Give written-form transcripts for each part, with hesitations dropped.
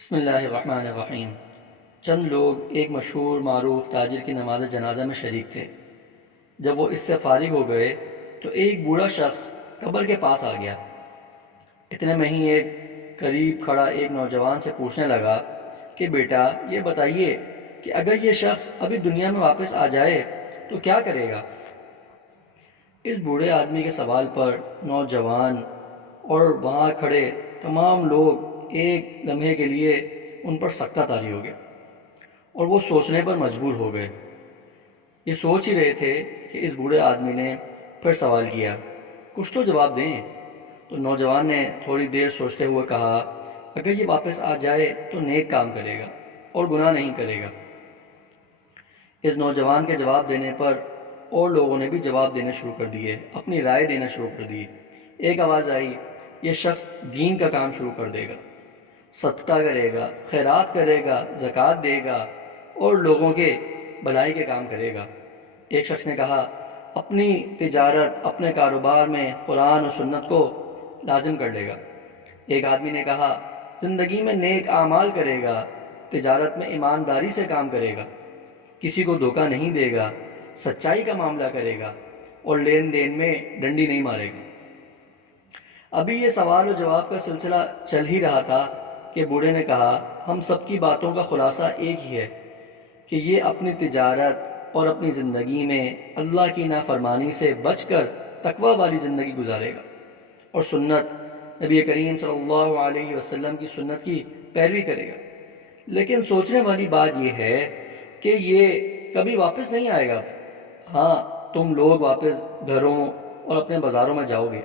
بسم اللہ الرحمن الرحیم۔ چند لوگ ایک مشہور معروف تاجر کی نماز جنازہ میں شریک تھے۔ جب وہ اس سے فارغ ہو گئے تو ایک بوڑھا شخص قبر کے پاس آ گیا۔ اتنے میں ہی ایک قریب کھڑا ایک نوجوان سے پوچھنے لگا کہ بیٹا یہ بتائیے کہ اگر یہ شخص ابھی دنیا میں واپس آ جائے تو کیا کرے گا؟ اس بوڑھے آدمی کے سوال پر نوجوان اور وہاں کھڑے تمام لوگ ایک لمحے کے لیے ان پر سکتہ طاری ہو گیا اور وہ سوچنے پر مجبور ہو گئے۔ یہ سوچ ہی رہے تھے کہ اس بوڑھے آدمی نے پھر سوال کیا، کچھ تو جواب دیں۔ تو نوجوان نے تھوڑی دیر سوچتے ہوئے کہا، اگر یہ واپس آ جائے تو نیک کام کرے گا اور گناہ نہیں کرے گا۔ اس نوجوان کے جواب دینے پر اور لوگوں نے بھی جواب دینا شروع کر دیے، اپنی رائے دینا شروع کر دی۔ ایک آواز آئی، یہ شخص دین کا کام شروع کر دے گا، صدقہ کرے گا، خیرات کرے گا، زکوٰۃ دے گا اور لوگوں کے بھلائی کے کام کرے گا۔ ایک شخص نے کہا، اپنی تجارت، اپنے کاروبار میں قرآن اور سنت کو لازم کر لے گا۔ ایک آدمی نے کہا، زندگی میں نیک اعمال کرے گا، تجارت میں ایمانداری سے کام کرے گا، کسی کو دھوکہ نہیں دے گا، سچائی کا معاملہ کرے گا اور لین دین میں ڈنڈی نہیں مارے گا۔ ابھی یہ سوال و جواب کا سلسلہ چل ہی رہا تھا کہ بوڑھے نے کہا، ہم سب کی باتوں کا خلاصہ ایک ہی ہے کہ یہ اپنی تجارت اور اپنی زندگی میں اللہ کی نافرمانی سے بچ کر تقوی والی زندگی گزارے گا اور سنت نبی کریم صلی اللہ علیہ وسلم کی سنت کی پیروی کرے گا۔ لیکن سوچنے والی بات یہ ہے کہ یہ کبھی واپس نہیں آئے گا۔ ہاں، تم لوگ واپس گھروں اور اپنے بازاروں میں جاؤ گے،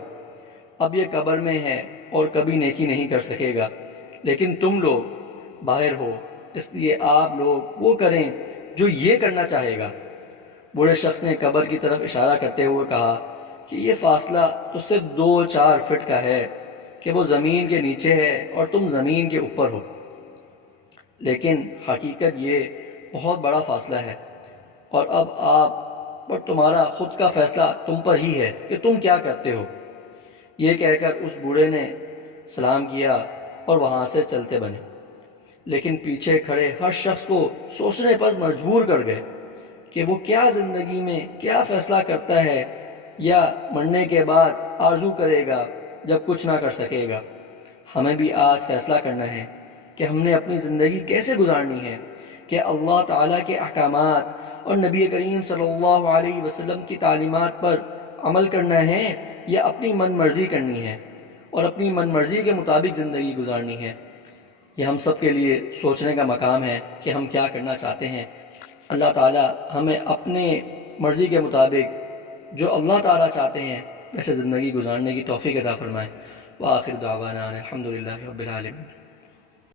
اب یہ قبر میں ہے اور کبھی نیکی نہیں کر سکے گا، لیکن تم لوگ باہر ہو، اس لیے آپ لوگ وہ کریں جو یہ کرنا چاہے گا۔ بوڑھے شخص نے قبر کی طرف اشارہ کرتے ہوئے کہا کہ یہ فاصلہ تو صرف 2-4 فٹ کا ہے کہ وہ زمین کے نیچے ہے اور تم زمین کے اوپر ہو، لیکن حقیقت یہ بہت بڑا فاصلہ ہے اور اب آپ پر تمہارا خود کا فیصلہ تم پر ہی ہے کہ تم کیا کرتے ہو۔ یہ کہہ کر اس بوڑھے نے سلام کیا اور وہاں سے چلتے بنے، لیکن پیچھے کھڑے ہر شخص کو سوچنے پر مجبور کر گئے کہ وہ کیا زندگی میں کیا فیصلہ کرتا ہے یا مرنے کے بعد آرزو کرے گا جب کچھ نہ کر سکے گا۔ ہمیں بھی آج فیصلہ کرنا ہے کہ ہم نے اپنی زندگی کیسے گزارنی ہے، کہ اللہ تعالیٰ کے احکامات اور نبی کریم صلی اللہ علیہ وسلم کی تعلیمات پر عمل کرنا ہے یا اپنی من مرضی کرنی ہے اور اپنی من مرضی کے مطابق زندگی گزارنی ہے۔ یہ ہم سب کے لیے سوچنے کا مقام ہے کہ ہم کیا کرنا چاہتے ہیں۔ اللہ تعالیٰ ہمیں اپنے مرضی کے مطابق جو اللہ تعالیٰ چاہتے ہیں ویسے زندگی گزارنے کی توفیق عطا فرمائے۔ وآخر دعوانا الحمدللہ رب العالمین۔